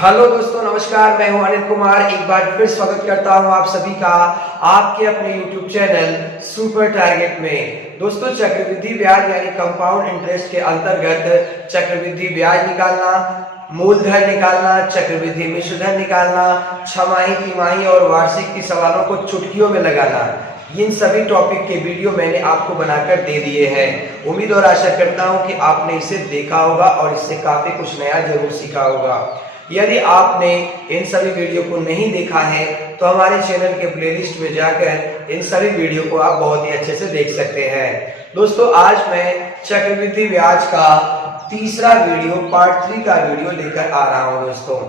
Hello दोस्तों, नमस्कार। मैं हूं अनिल कुमार। एक बार फिर स्वागत करता हूं आप सभी का आपके अपने YouTube चैनल सुपर टारगेट में। दोस्तों, चक्रवृद्धि ब्याज यानी कंपाउंड इंटरेस्ट के अंतर्गत चक्रवृद्धि ब्याज निकालना, मूलधन निकालना, चक्रवृद्धि मिश्रधन निकालना, छमाही, तिमाही और वार्षिक की सवालों को चुटकियों में लगाना, इन सभी टॉपिक के वीडियो मैंने आपको बनाकर दे दिए हैं। उम्मीद और आशा करता हूं कि आपने इसे देखा होगा और इससे काफी कुछ नया जरूर सीखा होगा। यदि आपने इन सभी वीडियो को नहीं देखा है तो हमारे चैनल के प्लेलिस्ट में जाकर इन सभी वीडियो को आप बहुत ही अच्छे से देख सकते हैं। दोस्तों, आज मैं चक्रवृद्धि ब्याज का तीसरा वीडियो पार्ट 3 का वीडियो लेकर आ रहा हूं। दोस्तों,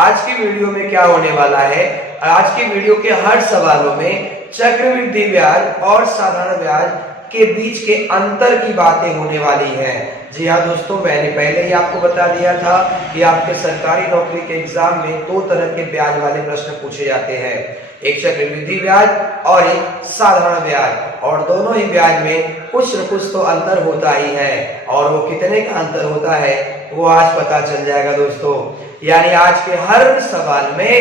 आज की वीडियो में क्या होने वाला है, आज के वीडियो के हर सवालों में चक्रवृद्धि ब्याज और साधारण ब्याज के बीच के अंतर की बातें होने वाली हैं। जी हाँ दोस्तों, मैंने पहले ही आपको बता दिया था कि आपके सरकारी नौकरी के एग्जाम में दो तरह के ब्याज वाले प्रश्न पूछे जाते हैं, एक चक्रवृद्धि ब्याज और एक साधारण ब्याज, और दोनों ही ब्याज में कुछ न कुछ तो अंतर होता ही है, और वो कितने का अंतर होता है वो आज पता चल जाएगा दोस्तों। यानी आज के हर सवाल में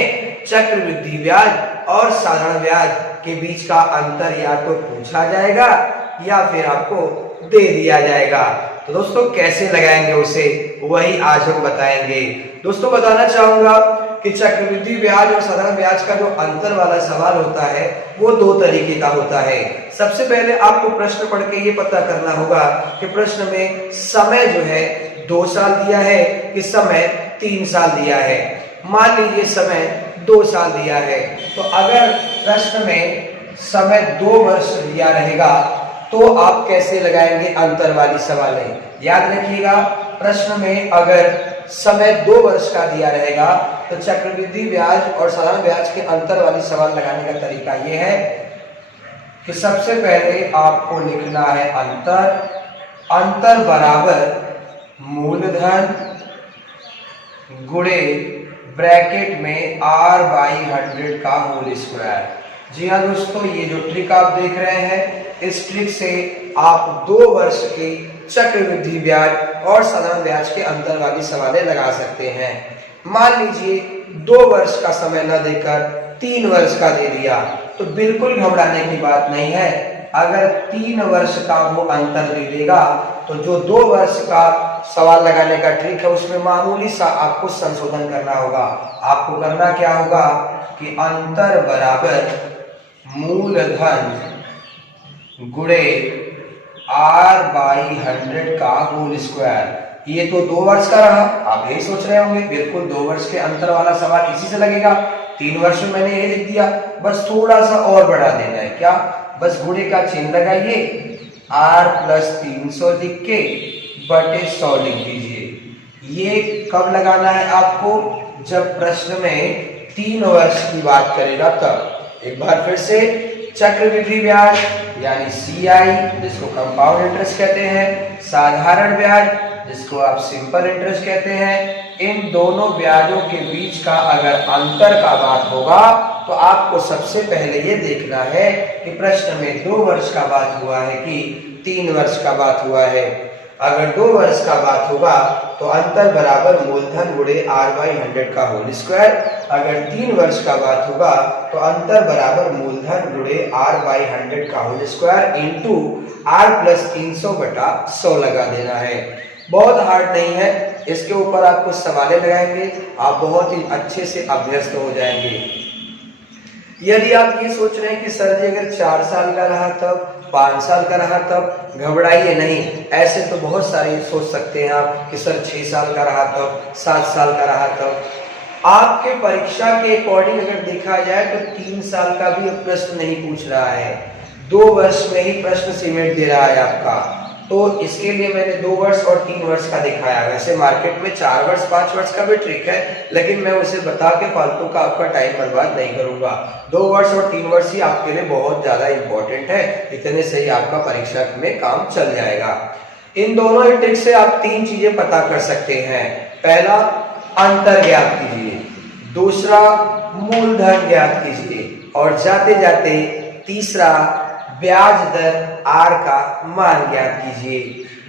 चक्रवृद्धि ब्याज और साधारण ब्याज के बीच का अंतर या तो पूछा जाएगा या फिर आपको दे दिया जाएगा। तो दोस्तों, कैसे लगाएंगे उसे वही आज हम बताएंगे। दोस्तों, बताना चाहूंगा कि चक्रवृद्धि ब्याज और साधारण ब्याज का जो अंतर वाला सवाल होता है वो दो तरीके का होता है। सबसे पहले आपको प्रश्न पढ़ के ये पता करना होगा कि प्रश्न में समय जो है 2 साल दिया है कि समय 3 साल दिया है। मान लीजिए समय 2 साल दिया है, तो अगर प्रश्न में समय 2 वर्ष दिया रहेगा तो आप कैसे लगाएंगे अंतर वाली सवालें। याद रखिएगा, प्रश्न में अगर समय 2 वर्ष का दिया रहेगा तो चक्रवृद्धि ब्याज और साधारण ब्याज के अंतर वाली सवाल लगाने का तरीका यह है कि सबसे पहले आपको लिखना है अंतर बराबर मूलधन गुणे ब्रैकेट में r/100 का होल स्क्वायर। जी हाँ दोस्तों, ये जो ट्रिक आप देख रहे हैं, इस ट्रिक से आप 2 वर्ष के चक्रवृद्धि ब्याज और साधारण ब्याज के अंतर वाली सवालें लगा सकते हैं। मान लीजिए 2 वर्ष का समय न देकर 3 वर्ष का दे दिया तो बिल्कुल घबराने की बात नहीं है। अगर 3 वर्ष का वो अंतर दे देगा तो जो 2 वर्ष का सवाल लगाने का ट्रिक है उसमें मामूली सा आपको संशोधन करना होगा। आपको करना क्या होगा कि अंतर बराबर मूलधन गुणे r/100 का होल स्क्वायर। ये तो 2 वर्ष का रहा, आप यही सोच रहे होंगे बिल्कुल 2 वर्ष के अंतर वाला सवाल इसी से लगेगा। 3 वर्ष में मैंने ये लिख दिया, बस थोड़ा सा और बढ़ा देना है। क्या, बस गुणे का चिन्ह लगाइए, r+300 लिख के बटे 100 लिख दीजिए। ये कब लगाना है आपको, जब प्रश्न में 3 वर्ष की बात करेगा तब। एक बार फिर से, चक्रवृद्धि ब्याज यानी CI जिसको कंपाउंड इंटरेस्ट कहते हैं, साधारण ब्याज जिसको आप सिंपल इंटरेस्ट कहते हैं, इन दोनों ब्याजों के बीच का अगर अंतर का बात होगा तो आपको सबसे पहले ये देखना है कि प्रश्न में 2 वर्ष का बात हुआ है कि 3 वर्ष का बात हुआ है। अगर 2 वर्ष का बात होगा तो अंतर बराबर मूलधन गुणे r/100 का होल स्क्वायर। अगर 3 वर्ष का बात होगा तो अंतर बराबर मूलधन गुणे r/100 का होल स्क्वायर इंटू r+300 बटा 100 लगा देना है। बहुत हार्ड नहीं है, इसके ऊपर आप कुछ सवालें लगाएंगे, आप बहुत ही अच्छे से अभ्यस्त हो जाएंगे। यदि आप ये सोच रहे हैं कि सर जी अगर 4 साल का रहा तब, 5 साल का रहा तब, घबराइए नहीं। ऐसे तो बहुत सारे सोच सकते हैं आप कि सर 6 साल का रहा तब, 7 साल का रहा तब। आपके परीक्षा के अकॉर्डिंग अगर देखा जाए तो 3 साल का भी प्रश्न नहीं पूछ रहा है, 2 वर्ष में ही प्रश्न सीमेंट दे रहा है आपका। तो इसके लिए मैंने 2 वर्ष और 3 वर्ष का दिखाया। वैसे मार्केट में 4 वर्ष 5 वर्ष का भी ट्रिक है, लेकिन मैं उसे बता के फालतू का आपका टाइम बर्बाद नहीं करूंगा। 2 वर्ष और 3 वर्ष ही आपके लिए बहुत ज्यादा इंपॉर्टेंट है, इतने से ही आपका परीक्षा में काम चल जाएगा। इन दोनों ही ट्रिक से आप 3 चीजें पता कर सकते हैं। पहला, अंतर ज्ञात कीजिए, दूसरा मूलधन ज्ञात कीजिए, और जाते जाते तीसरा ब्याज दर r का मान ज्ञात कीजिए।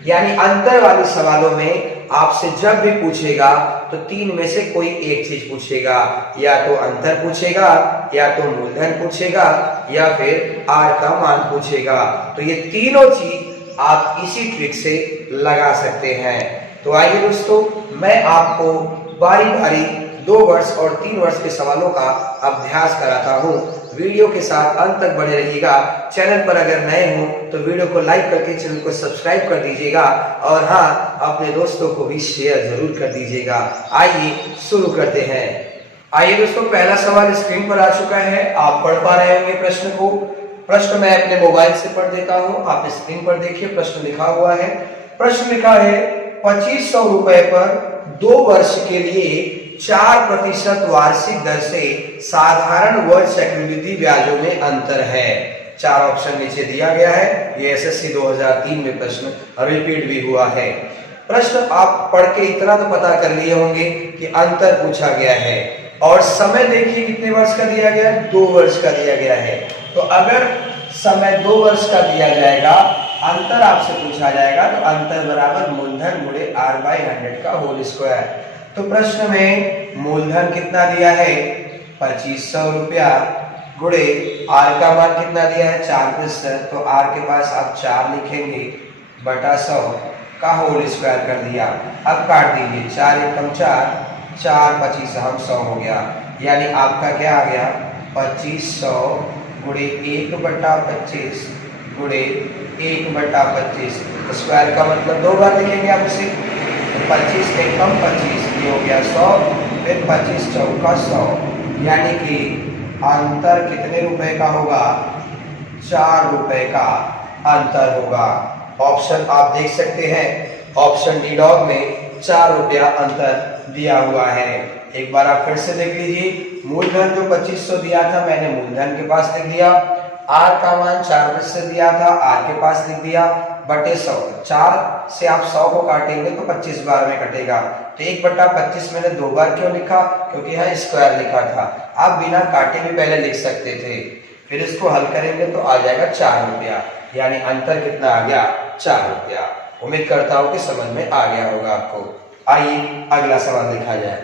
यानी अंतर वाले सवालों में आपसे जब भी पूछेगा तो तीन में से कोई एक चीज पूछेगा, या तो अंतर पूछेगा, या तो मूलधन पूछेगा, या फिर आर का मान पूछेगा। तो ये तीनों चीज आप इसी ट्रिक से लगा सकते हैं। तो आइए दोस्तों, मैं आपको बारी बारी 2 वर्ष और 3 वर्ष के सवालों का अभ्यास कराता हूँ। वीडियो के साथ अंत तक बने रहिएगा। चैनल पर अगर नए हो तो वीडियो को लाइक करके चैनल को सब्सक्राइब कर दीजिएगा, और हाँ, अपने दोस्तों को भी शेयर जरूर कर दीजिएगा। आइए शुरू करते हैं। आइए दोस्तों, पहला सवाल स्क्रीन पर आ चुका है, आप पढ़ पा रहे होंगे प्रश्न को। प्रश्न मैं अपने मोबाइल से पढ़ देता हूँ, आप स्क्रीन पर देखिए। प्रश्न लिखा हुआ है, प्रश्न लिखा है 2500 रुपए पर 2 वर्ष के लिए 4% वार्षिक दर से साधारण व चक्रवृद्धि ब्याजों में अंतर है। 4 ऑप्शन नीचे दिया गया है। ये एसएससी 2003 में प्रश्न रिपीट भी हुआ है। प्रश्न आप पढ़ के इतना तो पता कर लिए होंगे कि अंतर पूछा गया है, और समय देखिए कितने वर्ष का दिया गया है, 2 वर्ष का दिया गया है। तो अगर समय 2 वर्ष का दिया जाएगा, अंतर आपसे पूछा जाएगा, तो अंतर बराबर मूलधन गुणे r/100 का होल स्क्वायर। तो प्रश्न में मूलधन कितना दिया है, 2500 रुपया, गुणे आर का मान कितना दिया है, 4%। तो आर के पास आप 4 लिखेंगे बटा 100 का होल स्क्वायर कर दिया। अब काट दीजिए, 4 एकम 4, 4 25 हम 100 हो गया। यानी आपका क्या आ गया, 2500 गुणे 1/25 गुणे 1/25। स्क्वायर का मतलब 2 बार लिखेंगे आप इसे। 25 एकम 25, ये हो गया 100, फिर 25 चौका 100, यानी कि अंतर कितने रुपए का होगा, 4 रुपए का अंतर होगा। ऑप्शन आप देख सकते हैं, ऑप्शन डी डॉग में 4 रुपया अंतर दिया हुआ है। एक बार आप फिर से देख लीजिए। मूलधन जो 2500 दिया था, मैंने मूलधन के पास लिख दिया। आर का मान 4% दिया था, आर के पास लिख दिया, बटे 100। 4 से आप 100 को काटेंगे तो 25 बार में कटेगा। तो 1/25 मैंने 2 बार क्यों लिखा, क्योंकि यहाँ स्क्वायर लिखा था। आप बिना काटे भी पहले लिख सकते थे। फिर इसको हल करेंगे तो आ जाएगा 4 रुपया, यानी अंतर कितना आ गया, 4 रुपया। उम्मीद करता हूँ कि समझ में आ गया होगा आपको। आइए अगला सवाल देखा जाए।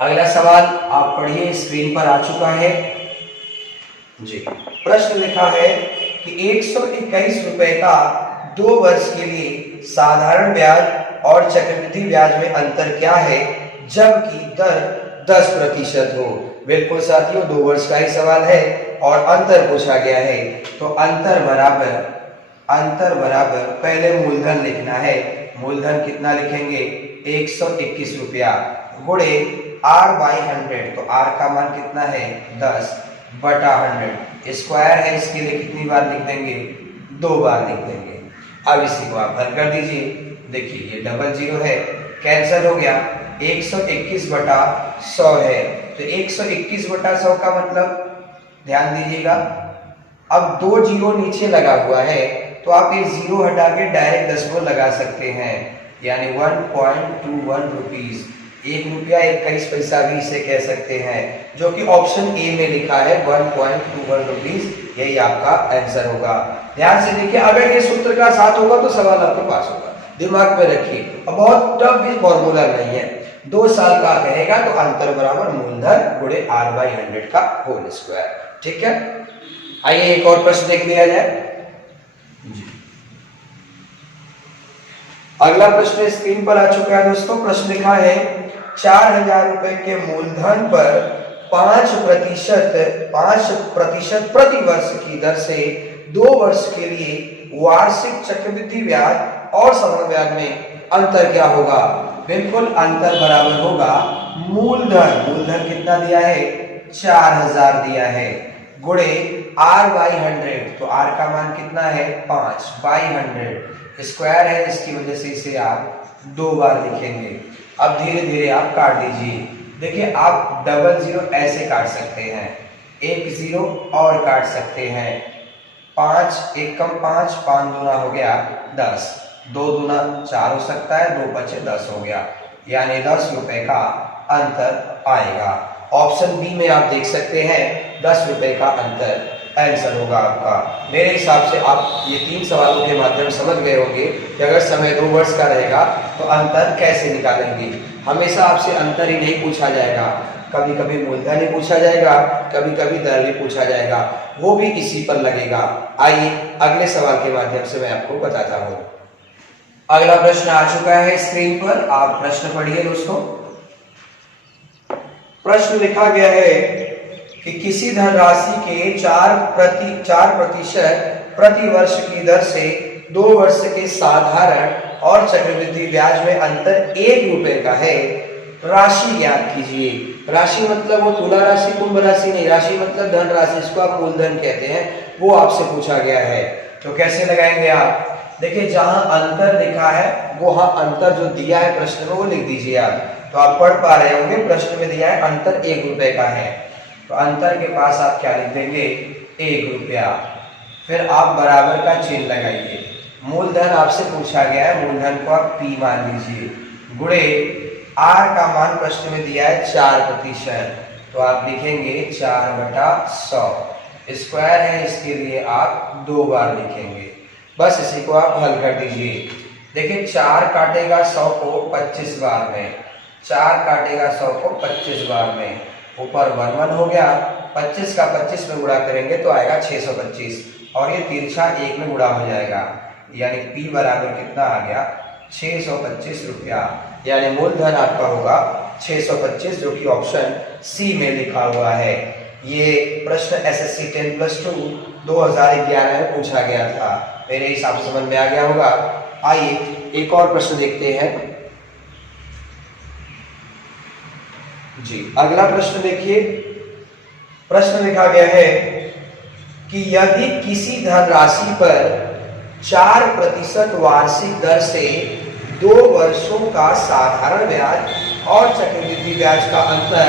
अगला सवाल आप पढ़िए, स्क्रीन पर आ चुका है जी। प्रश्न लिखा है कि 121 रुपए का 2 वर्ष के लिए साधारण ब्याज और चक्रवृद्धि ब्याज में अंतर क्या है, जबकि दर 10% हो। बिल्कुल साथियों, 2 वर्ष का ही सवाल है और अंतर पूछा गया है। तो अंतर बराबर पहले मूलधन लिखना है। मूलधन कितना लिखेंगे, 121 रुपया, गुणे r/100। तो r का मान कितना है, 10/100। स्क्वायर है, इसके लिए कितनी बार लिख देंगे, 2 बार लिख देंगे। अब इसी को आप हल कर दीजिए। देखिए ये डबल 0 है, कैंसिल हो गया। 121/100 है, तो 121/100 का मतलब ध्यान दीजिएगा, अब 2 जीरो नीचे लगा हुआ है, तो आप ये 0 हटा के डायरेक्ट दशमलव लगा सकते हैं, यानी 1.21 रुपीज। 1 रुपया 21 पैसा भी इसे कह सकते हैं, जो कि ऑप्शन ए में लिखा है 1.21 रुपीज। यही आपका आंसर होगा। ध्यान से देखिए, अगर ये सूत्र का साथ होगा तो सवाल आपके पास होगा, दिमाग में रखिए। अब बहुत टफ भी फॉर्मूला नहीं है, 2 साल का कहेगा तो अंतर बराबर मूलधन गुणे r/100 का होल स्क्वायर। ठीक है, आइए एक और प्रश्न देख लिया जाए। अगला प्रश्न स्क्रीन पर आ चुका है दोस्तों। प्रश्न लिखा है 4000 रुपए के मूलधन पर 5% प्रति वर्ष की दर से 2 वर्ष के लिए वार्षिक चक्रवृद्धि ब्याज और साधारण ब्याज में अंतर क्या होगा। बिल्कुल अंतर बराबर होगा मूलधन कितना दिया है, 4000 दिया है, गुणे r/100। तो r का मान कितना है, 5/100। स्क्वायर है, इसकी वजह से इसे आप 2 बार लिखेंगे। अब धीरे धीरे आप काट दीजिए। देखिए, आप डबल 0 ऐसे काट सकते हैं, 1 0 और काट सकते हैं। 5 एकम 5, 5 दूना हो गया 10, 2 दूना 4 हो सकता है, 2 5 10 हो गया, यानी 10 रुपए का अंतर आएगा। ऑप्शन बी में आप देख सकते हैं 10 रुपए का अंतर आंसर होगा आपका। मेरे हिसाब से आप ये 3 सवालों के माध्यम समझ गए होंगे कि अगर समय 2 वर्ष का रहेगा तो अंतर कैसे निकालेंगे। हमेशा आपसे अंतर ही नहीं पूछा जाएगा, कभी कभी मूलधन ही पूछा जाएगा, कभी कभी दर भी पूछा जाएगा, वो भी इसी पर लगेगा। आइए अगले सवाल के माध्यम से मैं आपको बताता हूँ। अगला प्रश्न आ चुका है स्क्रीन पर, आप प्रश्न पढ़िए दोस्तों। प्रश्न लिखा गया है कि किसी धनराशि के 4% प्रति वर्ष की दर से 2 वर्ष के साधारण और चक्रवृद्धि ब्याज में अंतर 1 रुपए का है, राशि ज्ञात कीजिए। राशि मतलब वो तुला राशि कुंभ राशि नहीं, राशि मतलब धन राशि, इसको आप मूलधन कहते हैं, वो आपसे पूछा गया है। तो कैसे लगाएंगे आप? देखिए जहां अंतर लिखा है वहां अंतर जो दिया है प्रश्न में वो लिख दीजिए आप। तो आप पढ़ पा रहे होंगे प्रश्न में दिया है अंतर 1 रुपए का है, तो अंतर के पास आप क्या लिख देंगे? 1 रुपया। फिर आप बराबर का चिन्ह लगाइए। मूलधन आपसे पूछा गया है, मूलधन को आप P मान लीजिए, गुणे R का मान प्रश्न में दिया है 4%, तो आप लिखेंगे 4/100। स्क्वायर है इसके लिए आप 2 बार लिखेंगे। बस इसी को आप हल कर दीजिए। देखिए 4 काटेगा 100 को 25 बार में, 4 काटेगा 100 को 25 बार में, ऊपर 1 हो गया, 25 का 25 में गुणा करेंगे तो आएगा 625, और ये तिरछा 1 में गुणा हो जाएगा, यानी P बराबर कितना आ गया? 625 रुपया। यानी मूलधन आपका होगा 625, जो कि ऑप्शन सी में लिखा हुआ है। ये प्रश्न SSC 10+2 2011 में पूछा गया था। मेरे हिसाब से समझ में आ गया होगा। आइए एक और प्रश्न देखते हैं जी। अगला प्रश्न देखिए, प्रश्न लिखा गया है कि यदि किसी धनराशि पर 4% वार्षिक दर से 2 वर्षों का साधारण ब्याज और चक्रवृद्धि ब्याज का अंतर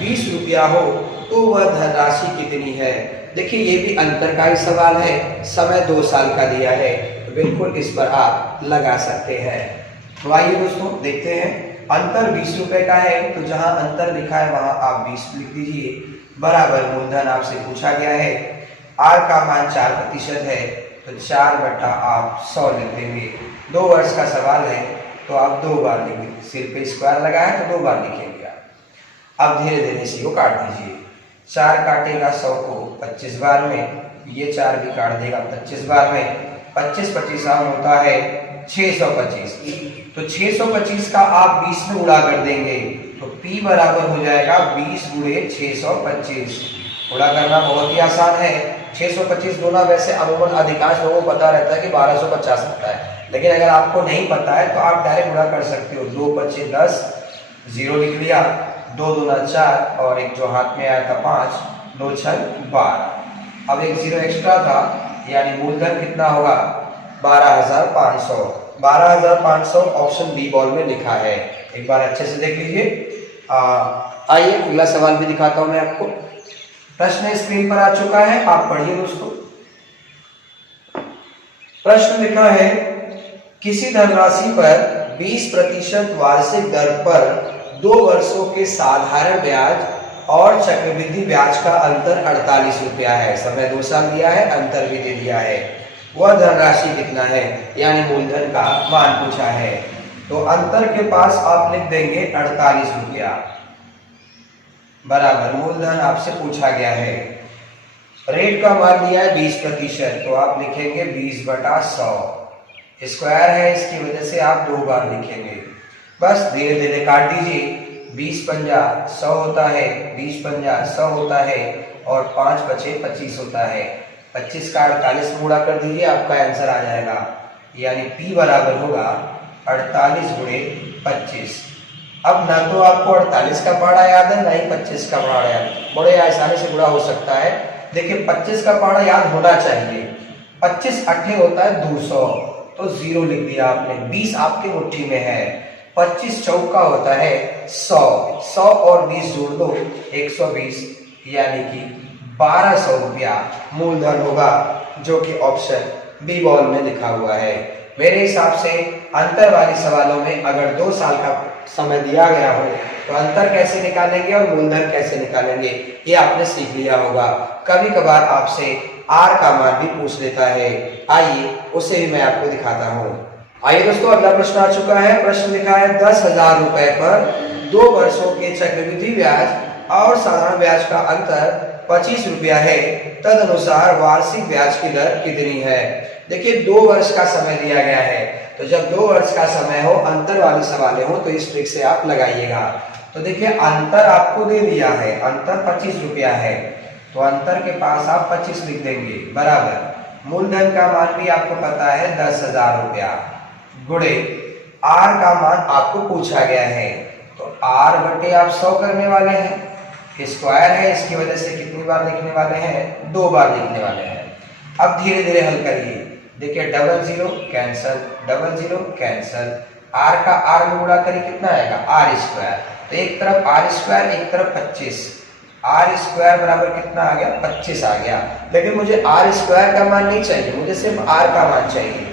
20 रुपया हो तो वह धनराशि कितनी है? देखिए ये भी अंतर का ही सवाल है, समय 2 साल का दिया है, तो बिल्कुल इस पर आप लगा सकते हैं। तो आइए दोस्तों देखते हैं। अंतर 20 रुपए का है, तो जहां अंतर लिखा है वहां आप 20 लिख दीजिए, बराबर मूलधन आपसे पूछा गया है, R का मान 4% है, तो 4/100 लिख देंगे। 2 वर्ष का सवाल है तो आप 2 बार लिखेंगे, सिर पे स्क्वायर लगा है तो 2 बार लिखेंगे आप। अब धीरे धीरे इसी को काट दीजिए। 4 काटेगा 100 को 25 बार में, ये 4 भी काट देगा 25 बार में, 25 होता है 625, तो 625 का आप 20 में गुणा कर देंगे, तो P बराबर हो जाएगा 20 × 625। गुणा करना बहुत ही आसान है। 625 गुना वैसे अमूमन अधिकांश लोगों को पता रहता है कि 1250 होता है, लेकिन अगर आपको नहीं पता है तो आप डायरेक्ट गुणा कर सकते हो। 2 × 5 = 10, 0 लिख लिया, 2 दूना 4 और एक जो हाथ में आया था 5, 2 × 6 = 12। अब एक 0 एक्स्ट्रा था, यानी मूलधन कितना होगा? 12,500। 12,500 ऑप्शन बी बॉल में लिखा है, एक बार अच्छे से देख लीजिए। आइए अगला सवाल भी दिखाता हूं मैं आपको। प्रश्न स्क्रीन पर आ चुका है, आप पढ़िए दोस्तों। प्रश्न लिखा है किसी धनराशि पर 20% वार्षिक दर पर 2 वर्षों के साधारण ब्याज और चक्रवृद्धि ब्याज का अंतर 48 रुपया है। समय 2 साल दिया है, अंतर भी दे दिया है। वह धनराशि कितना है? यानी मूलधन का मान पूछा है, तो अंतर के पास आप लिख देंगे 48 रुपया, बराबर मूलधन आपसे पूछा गया है। रेट का मान दिया है 20%, तो आप लिखेंगे 20/100। स्क्वायर है, इसकी वजह से आप 2 बार लिखेंगे। बस धीरे धीरे काट दीजिए। 20 पंजा 100 होता है, 20 पंजा 100 होता है, और 5 बचे 25 होता है। 25 का 48 में गुणा कर दीजिए, आपका आंसर आ जाएगा, यानी P बराबर होगा 48 × 25। अब ना तो आपको 48 का पहाड़ा याद है, ना ही 25 का पहाड़ा याद, बड़े आसानी से गुणा हो सकता है। देखिए 25 का पहाड़ा याद होना चाहिए। 25 8 होता है 200, तो 0 लिख दिया आपने। 20 आपके मुट्ठी में है, 25 चौका होता है 100, 100 और 20 जोड़ दो 120, यानी कि 1200 रुपया मूलधन होगा, जो कि ऑप्शन बी बॉल में लिखा हुआ है। मेरे हिसाब से अंतर वाले सवालों में अगर 2 साल का समय दिया गया हो तो अंतर कैसे निकालेंगे और मूलधन कैसे निकालेंगे ये आपने सीख लिया होगा। कभी कभार आपसे आर का मान भी पूछ लेता है, आइए उसे भी मैं आपको दिखाता हूँ। आइए दोस्तों, अगला प्रश्न आ चुका है। प्रश्न लिखा है 10,000 रुपए पर 2 वर्षों के चक्रवृद्धि ब्याज और साधारण ब्याज का अंतर 25 रुपया है, तदनुसार वार्षिक ब्याज की दर कितनी है। देखिए 2 वर्ष का समय दिया गया है, तो जब 2 वर्ष का समय हो, अंतर वाले सवाल हो तो इस ट्रिक से आप लगाइएगा। तो देखिए अंतर आपको दे दिया है, अंतर 25 रुपया है, तो अंतर के पास आप 25 लिख देंगे बराबर मूलधन का मान भी आपको पता है 10,000 रुपया गुणे आर का मान आपको पूछा गया है, तो आर बटे आप 100 करने वाले हैं, स्क्वायर है इसकी वजह से कितनी बार लिखने वाले हैं, 2 बार लिखने वाले हैं। अब धीरे धीरे हल करिए। देखिए double zero cancel, double zero cancel, R का आर में गुणा करिए कितना आएगा आर स्क्वायर, तो एक तरफ आर स्क्वायर एक तरफ 25, आर स्क्वायर बराबर कितना आ गया 25 आ गया। लेकिन मुझे आर स्क्वायर का मान नहीं चाहिए, मुझे सिर्फ आर का मान चाहिए।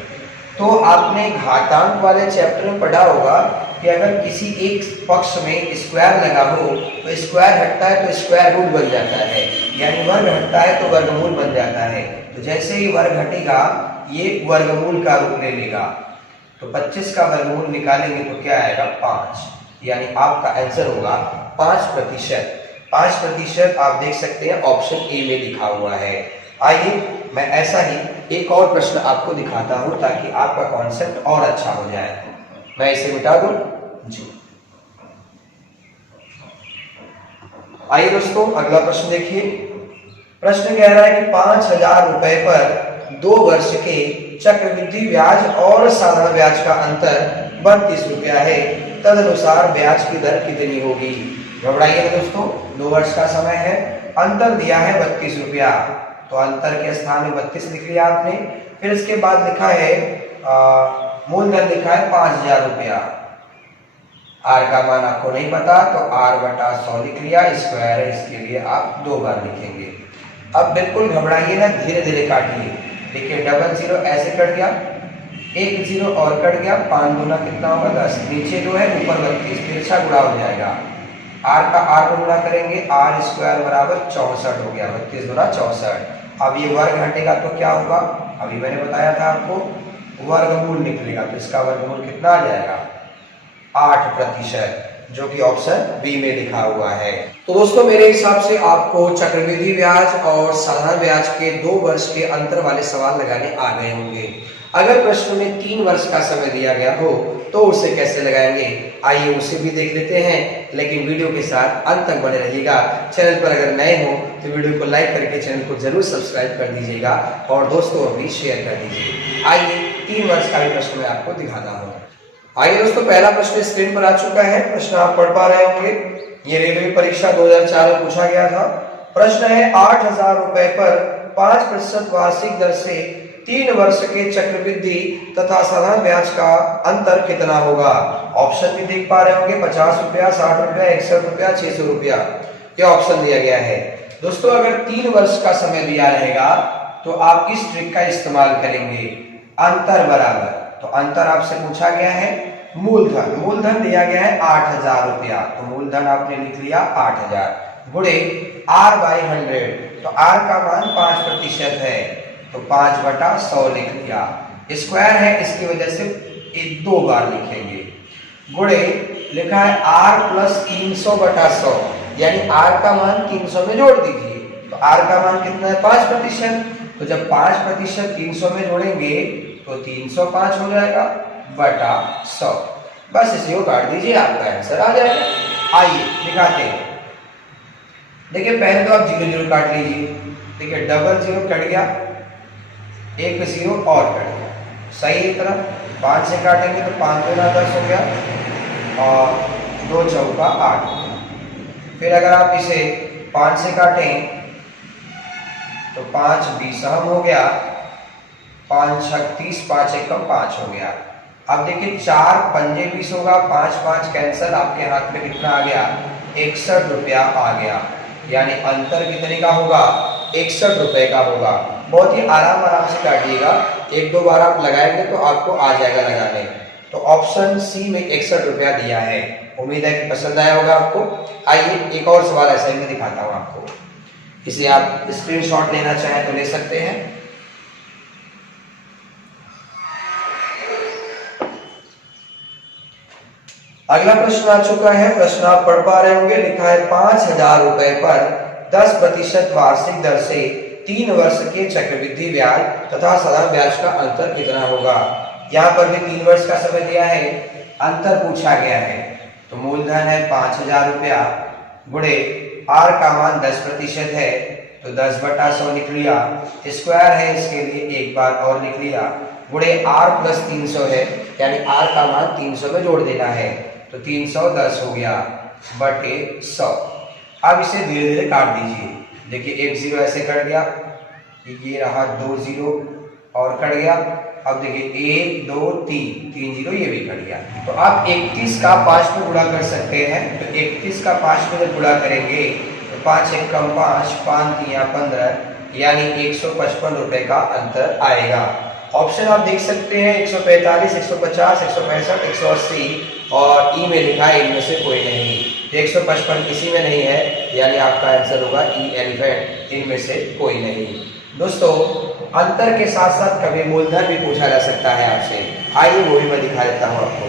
तो आपने घातांक वाले चैप्टर में पढ़ा होगा कि अगर किसी एक पक्ष में स्क्वायर लगा हो तो स्क्वायर हटता है तो स्क्वायर रूट बन जाता है, यानी वर्ग हटता है तो वर्गमूल बन जाता है। तो जैसे ही वर्ग हटेगा ये वर्गमूल का रूप ले लेगा, तो 25 का वर्गमूल निकालेंगे तो क्या आएगा 5, यानी आपका आंसर होगा 5%। 5% आप देख सकते हैं ऑप्शन ए में लिखा हुआ है। आइए मैं ऐसा ही एक और प्रश्न आपको दिखाता हूं ताकि आपका कॉन्सेप्ट और अच्छा हो जाए। मैं इसे मिटा दूं जी। आइए दोस्तों अगला प्रश्न देखिए। प्रश्न कह रहा है कि 5,000 रुपए पर 2 वर्ष के चक्रवृद्धि ब्याज और साधारण ब्याज का अंतर 32 रुपया है, तदनुसार ब्याज की दर कितनी होगी। घबराइए दोस्तों, 2 वर्ष का समय है, अंतर दिया है 32 रुपया, तो अंतर के स्थान में 32 लिख लिया आपने। फिर इसके बाद लिखा है मूलधन लिखा है 5,000 रुपया, आर का मान आपको नहीं पता तो आर बटा 100 लिख लिया, स्क्वायर है इसके लिए आप 2 बार लिखेंगे। अब बिल्कुल घबराइए ना, धीरे धीरे काटिए। देखिए डबल जीरो ऐसे कट गया, एक जीरो और कट गया, 5 गुना कितना होगा 10, नीचे 2 है ऊपर 32, तिरछा गुणा हो जाएगा। आर का आर को गुणा करेंगे, आर स्क्वायर बराबर 64 हो गया, 32 गुना 64। अब ये वर्ग हटेगा तो क्या होगा, अभी मैंने बताया था आपको वर्गमूल निकलेगा, तो इसका वर्गमूल कितना आ जाएगा 8%, जो कि ऑप्शन बी में लिखा हुआ है। तो दोस्तों मेरे हिसाब से आपको चक्रवृद्धि ब्याज और साधारण ब्याज के 2 वर्ष के अंतर वाले सवाल लगाने आ गए होंगे। अगर प्रश्न में 3 वर्ष का समय दिया गया हो तो उसे कैसे लगाएंगे, आइए उसे भी देख लेते हैं। लेकिन वीडियो के साथ अंत तक बने रहिएगा। चैनल पर अगर नए हो तो वीडियो को लाइक करके चैनल को जरूर सब्सक्राइब कर दीजिएगा और दोस्तों भी शेयर कर दीजिए। आइए 3 वर्ष का भी प्रश्न मैं आपको दिखाता हूँ। आइए दोस्तों पहला प्रश्न स्क्रीन पर आ चुका है, प्रश्न आप पढ़ पा रहे होंगे। ये रेलवे परीक्षा 2004 में पूछा गया था। प्रश्न है 8,000 रुपए पर 5% वार्षिक दर से 3 वर्ष के चक्रवृद्धि तथा साधारण ब्याज का अंतर कितना होगा। ऑप्शन भी देख पा रहे होंगे, 50 रुपया, 60 रुपया, 61 रुपया, 600 रुपया, ये ऑप्शन दिया गया है। दोस्तों अगर 3 वर्ष का समय दिया रहेगा तो आप किस ट्रिक का इस्तेमाल करेंगे, अंतर बराबर, तो अंतर आपसे पूछा गया है मूलधन, मूलधन दिया गया है 8,000 रुपया, तो मूलधन आपने लिख लिया 8,000 गुणे आर बाई 100, तो आर का मान 5% है तो 5/100 लिख लिया, स्क्वायर है इसकी वजह से 2 बार लिखेंगे, गुणे लिखा है आर प्लस 300/100, यानी आर का मान 300 में जोड़ दीजिए, तो आर का मान कितना है 5%, तो जब 5% 300 में जोड़ेंगे तो 305 हो जाएगा बटा 100, बस इसी को काट दीजिए आपका आंसर आ जाएगा। आइए दिखाते हैं। देखिए पहले तो आप 0 0 काट लीजिए, देखिए डबल जीरो कट गया, एक 0 और कट गया, सही है तरह 5 से काटेंगे तो 5 गुना 10 हो गया और 2 चौका 8। फिर अगर आप इसे 5 से काटें तो 5 20 हो गया, 5 6 30, 5 1 5 हो गया। अब देखिए 4 पंजे 20 होगा, 5 5 कैंसल, आपके हाथ में कितना आ गया 61 रुपया आ गया, यानी अंतर कितने का होगा 61 रुपए का होगा। बहुत ही आराम से काटिएगा, 1-2 बार आप लगाएंगे तो आपको आ जाएगा लगाने। तो ऑप्शन सी में 61 रुपया दिया है। उम्मीद है कि पसंद आया होगा आपको। आइए एक और सवाल ऐसा ही मैं दिखाता हूं आपको, इसे आप स्क्रीनशॉट लेना चाहें तो ले सकते हैं। अगला प्रश्न आ चुका है, प्रश्न आप पढ़ पा रहे होंगे। लिखा है 5,000 रुपए पर 10% वार्षिक दर से 3 वर्ष के चक्रवृद्धि ब्याज तथा साधारण ब्याज का अंतर कितना होगा। यहाँ पर भी 3 वर्ष का समय दिया है, अंतर पूछा गया है। तो मूलधन है 5,000 रुपया, गुणे आर का मान 10% है तो 10/100 लिख लिया, स्क्वायर है इसके लिए एक बार और लिख लिया, गुणे आर प्लस 300 है, यानी आर का मान 300 में जोड़ देना है तो 310 हो गया बटे 100। अब इसे धीरे धीरे काट दीजिए। देखिए एक जीरो ऐसे कट गया, ये रहा 2 जीरो और कट गया। अब देखिए 1 2 3 जीरो ये भी कट गया। तो आप 31 का 5 में गुणा कर सकते हैं। तो 31 का 5 में जब गुणा करेंगे तो 5 एक कम 5, 5 3 15, यानी 155 रुपए का अंतर आएगा। ऑप्शन आप देख सकते हैं 145, 150, 165, 180 और ई में लिखा है इनमें से कोई नहीं। 155 किसी में नहीं है, यानी आपका आंसर होगा ई एलिफेंट, इनमें से कोई नहीं। दोस्तों अंतर के साथ साथ कभी मूलधन भी पूछा जा सकता है आपसे, आइए वो भी मैं दिखा देता हूं आपको।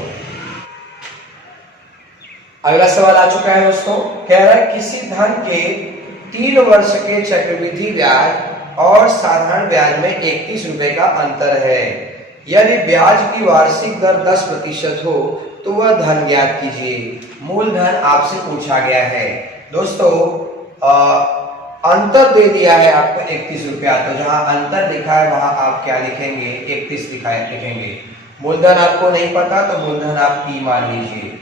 अगला सवाल आ चुका है दोस्तों, कह रहा है किसी धन के 3 वर्ष के चक्रवृद्धि ब्याज और साधारण ब्याज में 31 रुपए का अंतर है। यदि ब्याज की वार्षिक दर 10% हो तो वह धन ज्ञात कीजिए। मूलधन आपसे पूछा गया है। दोस्तों अंतर दे दिया है आपको 31 रुपया, तो जहां अंतर लिखा है वहां आप क्या लिखेंगे, 31 लिखेंगे। मूलधन आपको नहीं पता तो मूलधन आप ई मान लीजिए,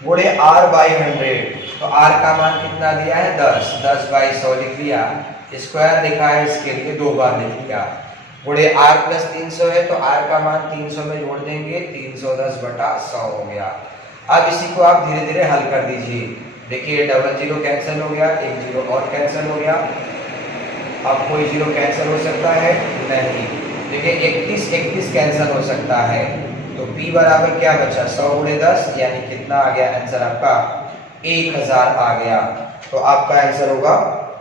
गुणे आर बाई 100। तो आर का मान कितना दिया है 10, 10/100 लिख लिया, स्क्वायर लिखा है इसके लिए 2 बार लिख लिया, गुणे आर प्लस 300 है तो आर का मान 300 में जोड़ देंगे, 310/100 हो गया। अब इसी को आप धीरे धीरे हल कर दीजिए। देखिए डबल जीरो कैंसिल हो गया, एक जीरो और कैंसिल हो गया। अब कोई जीरो कैंसिल हो सकता है नहीं। देखिए 31 कैंसिल हो सकता है तो P बराबर क्या बचा, 100 गुणे 10, यानी कितना आ गया आंसर आपका 1000 आ गया। तो आपका आंसर होगा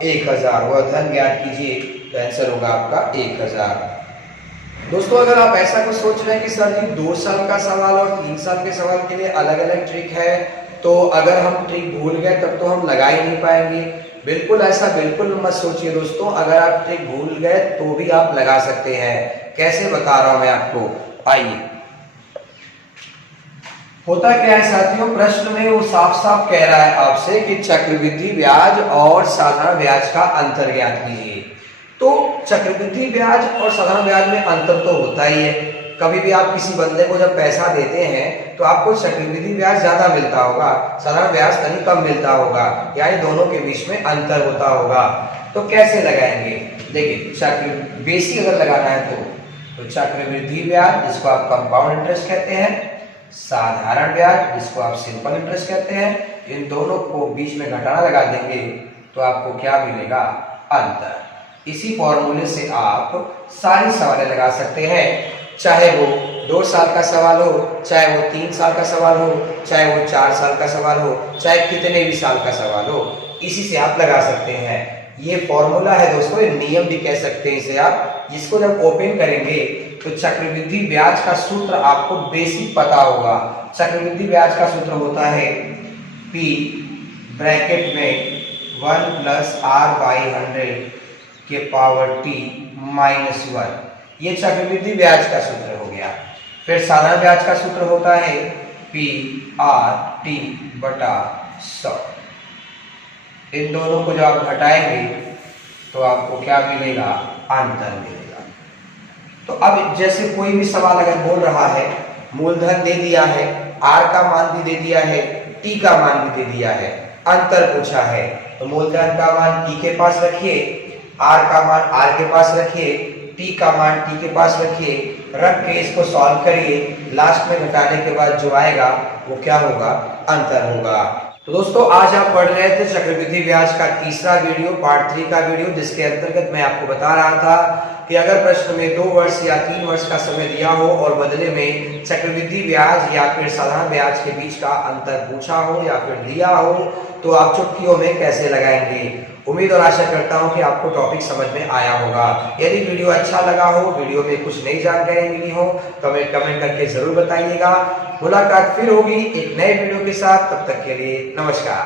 1000। वह धन ज्ञात कीजिए, तो आंसर होगा आपका 1000। दोस्तों अगर आप ऐसा कुछ सोच रहे हैं कि सर जी 2 साल का सवाल और 3 साल के सवाल के लिए अलग अलग ट्रिक है, तो अगर हम ट्रिक भूल गए तब तो हम लगा ही नहीं पाएंगे। बिल्कुल ऐसा बिल्कुल मत सोचिए दोस्तों, अगर आप ट्रिक भूल गए तो भी आप लगा सकते हैं। कैसे बता रहा हूं मैं आपको, आइए। होता क्या है साथियों, प्रश्न में वो साफ साफ कह रहा है आपसे कि चक्रवृद्धि ब्याज और साधारण ब्याज का अंतर ज्ञात कीजिए। तो चक्रवृद्धि ब्याज और साधारण ब्याज में अंतर तो होता ही है। कभी भी आप किसी बंदे को जब पैसा देते हैं तो आपको चक्रवृद्धि ब्याज ज्यादा मिलता होगा, साधारण ब्याज कहीं कम मिलता होगा, यानी दोनों के बीच में अंतर होता होगा। तो कैसे लगाएंगे, देखिए चक्र बेसिक अगर लगाना है तो चक्रवृद्धि ब्याज जिसको आप कंपाउंड इंटरेस्ट कहते हैं, साधारण ब्याज जिसको आप सिंपल इंटरेस्ट कहते हैं, इन दोनों को बीच में घटाना लगा देंगे तो आपको क्या मिलेगा, अंतर। इसी फॉर्मूले से आप सारी सवालें लगा सकते हैं, चाहे वो 2 साल का सवाल हो, चाहे वो 3 साल का सवाल हो, चाहे वो 4 साल का सवाल हो, चाहे कितने भी साल का सवाल हो, इसी से आप लगा सकते हैं। ये फॉर्मूला है दोस्तों, ये नियम भी कह सकते हैं इसे आप, जिसको जब ओपन करेंगे तो चक्रवृद्धि ब्याज का सूत्र आपको बेसिक पता होगा। चक्रवृद्धि ब्याज का सूत्र होता है P ब्रैकेट में 1 + R/100 के पावर T - 1, ये चक्रवृद्धि ब्याज का सूत्र हो गया। फिर साधारण ब्याज का सूत्र होता है PRT/100। इन दोनों को जब आप घटाएंगे तो आपको क्या मिलेगा, अंतर मिलेगा। तो अब जैसे कोई भी सवाल अगर बोल रहा है, मूलधन दे दिया है, आर का मान भी दे दिया है, टी का मान भी दे दिया है, अंतर पूछा है, तो मूलधन का मान टी के पास रखिए, आर का मान आर के पास रखिए, टी का मान टी के पास रखिए, रख के इसको सॉल्व करिए, लास्ट में घटाने के बाद जो आएगा वो क्या होगा, अंतर होगा। तो दोस्तों आज आप पढ़ रहे थे चक्रवृद्धि ब्याज का तीसरा वीडियो पार्ट 3 का वीडियो, जिसके अंतर्गत मैं आपको बता रहा था कि अगर प्रश्न में 2 वर्ष या 3 वर्ष का समय दिया हो और बदले में चक्रवृद्धि ब्याज या फिर साधारण ब्याज के बीच का अंतर पूछा हो या फिर दिया हो तो आप चुटकियों में कैसे लगाएंगे। उम्मीद और आशा करता हूं कि आपको टॉपिक समझ में आया होगा। यदि वीडियो अच्छा लगा हो, वीडियो में कुछ नई जानकारी मिली हो तो हमें कमेंट करके जरूर बताइएगा। मुलाकात फिर होगी एक नए वीडियो के साथ, तब तक के लिए नमस्कार।